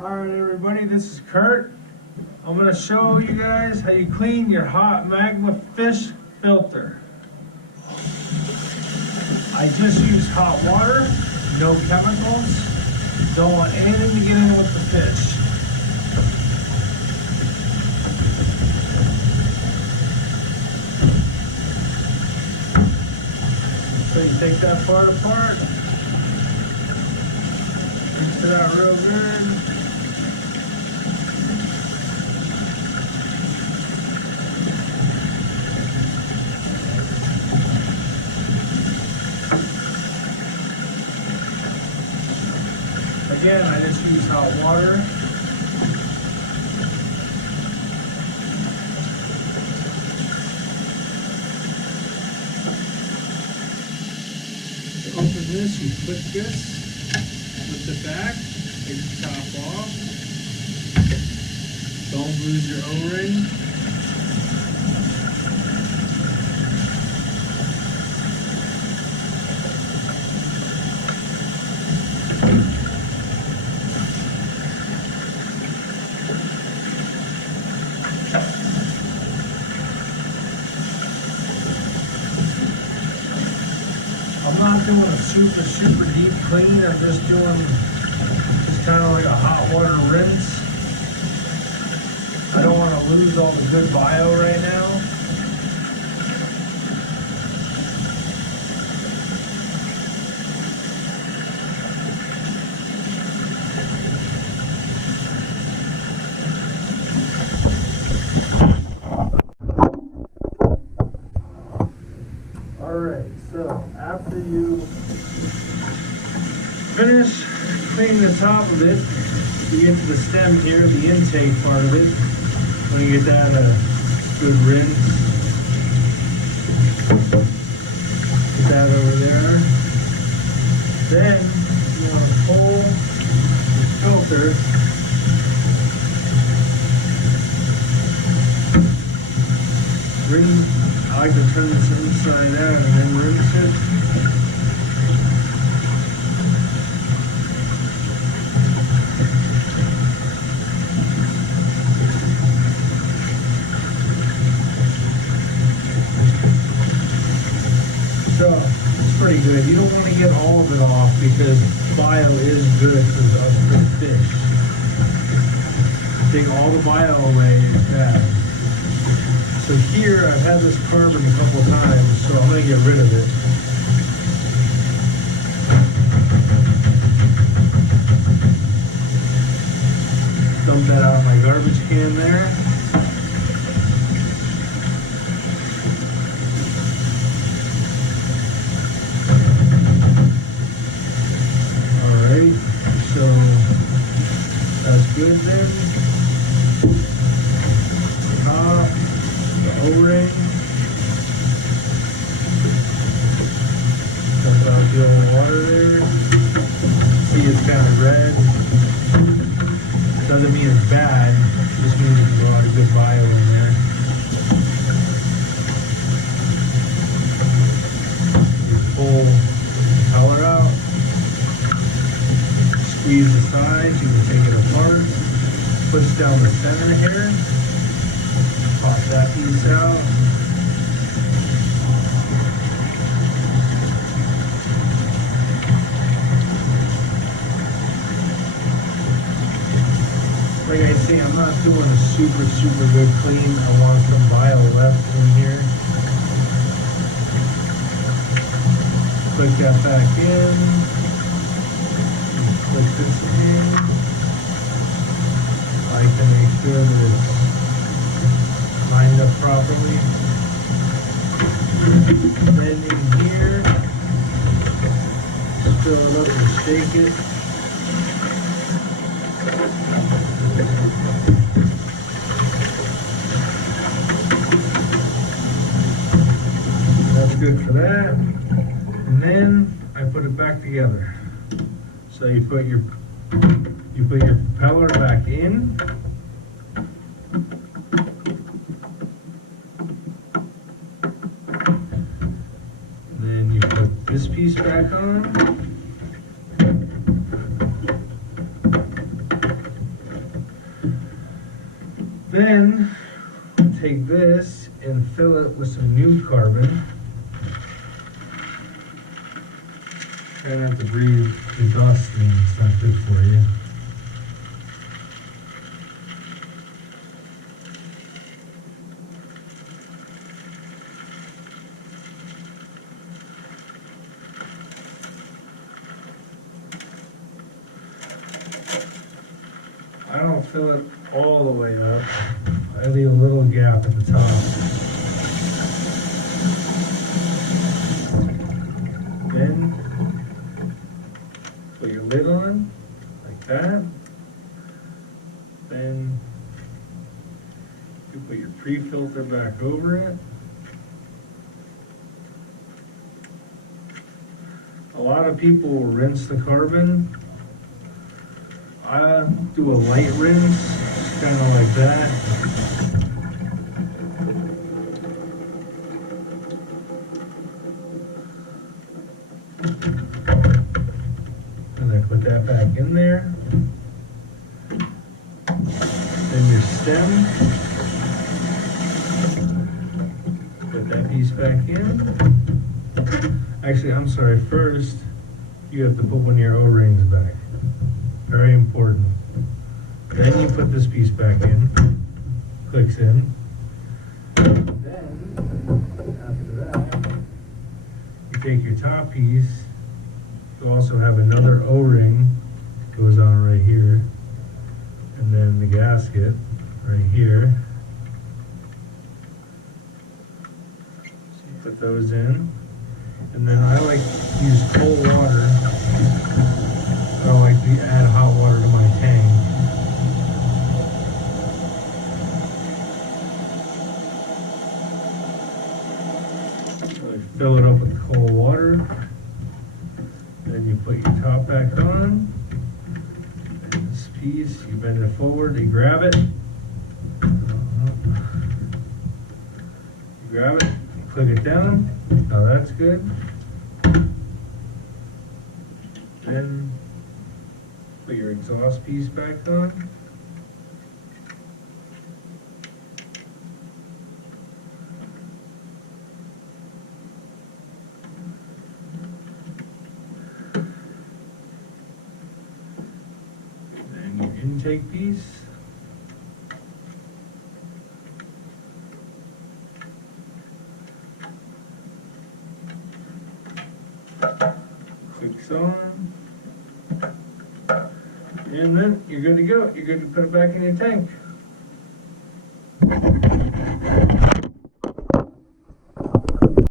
Alright everybody, this is Kurt. I'm going to show you guys how you clean your Hot Magma fish filter. I just use hot water, no chemicals. Don't want anything to get in with the fish. So you take that part apart, rinse it out real good. Again, I just use hot water. To open this, you flip this, flip it back, take the top off. Don't lose your O-ring. I'm not doing a super deep clean. I'm just doing kind of like a hot water rinse. I don't want to lose all the good bio right now. Alright, so after you finish cleaning the top of it, you get to the stem here, the intake part of it. When you get that a good rinse, put that over there. Then you want to pull the filter rinse. I like to turn this inside out and then rinse it. So it's pretty good. You don't want to get all of it off because bio is good for the fish. Take all the bio away, it's bad. So here, I've had this carbon a couple times, so I'm going to get rid of it. Dump that out of my garbage can there. Alright, so that's good then. Top. O-ring. Dump out the old water there. See, it's kind of red. Doesn't mean it's bad. It just means there's a lot of good bio in there. You pull the color out. Squeeze the sides. You can take it apart. Push down the center here. Pop that piece out. Like I say, I'm not doing a super good clean. I want some bio left in here. Click that back in. Click this in. I can make sure that it's lined up properly. Then in here, just fill it up and shake it. That's good for that. And then I put it back together. So you put your propeller back in. Then you put this piece back on. Then take this and fill it with some new carbon. Try not to breathe the dust, and it's not good for you. I don't fill it all the way up. I leave a little gap at the top. Then put your lid on, like that. Then you put your pre-filter back over it. A lot of people will rinse the carbon. I do a light rinse, kind of like that. And then put that back in there. Then your stem. Put that piece back in. Actually, I'm sorry, first you have to put one of your O-rings back. Very important. Then you put this piece back in, clicks in. Then, after that, you take your top piece. You also have another O-ring, goes on right here. And then the gasket, right here. So you put those in. And then I like to use cold water. I don't like to add hot water to my tank. So you fill it up with cold water. Then you put your top back on. And this piece, you bend it forward, you grab it. You grab it, you click it down. Now that's good. Then put your exhaust piece back on. Then your intake piece. Clicks on. And then you're good to go. You're good to put it back in your tank.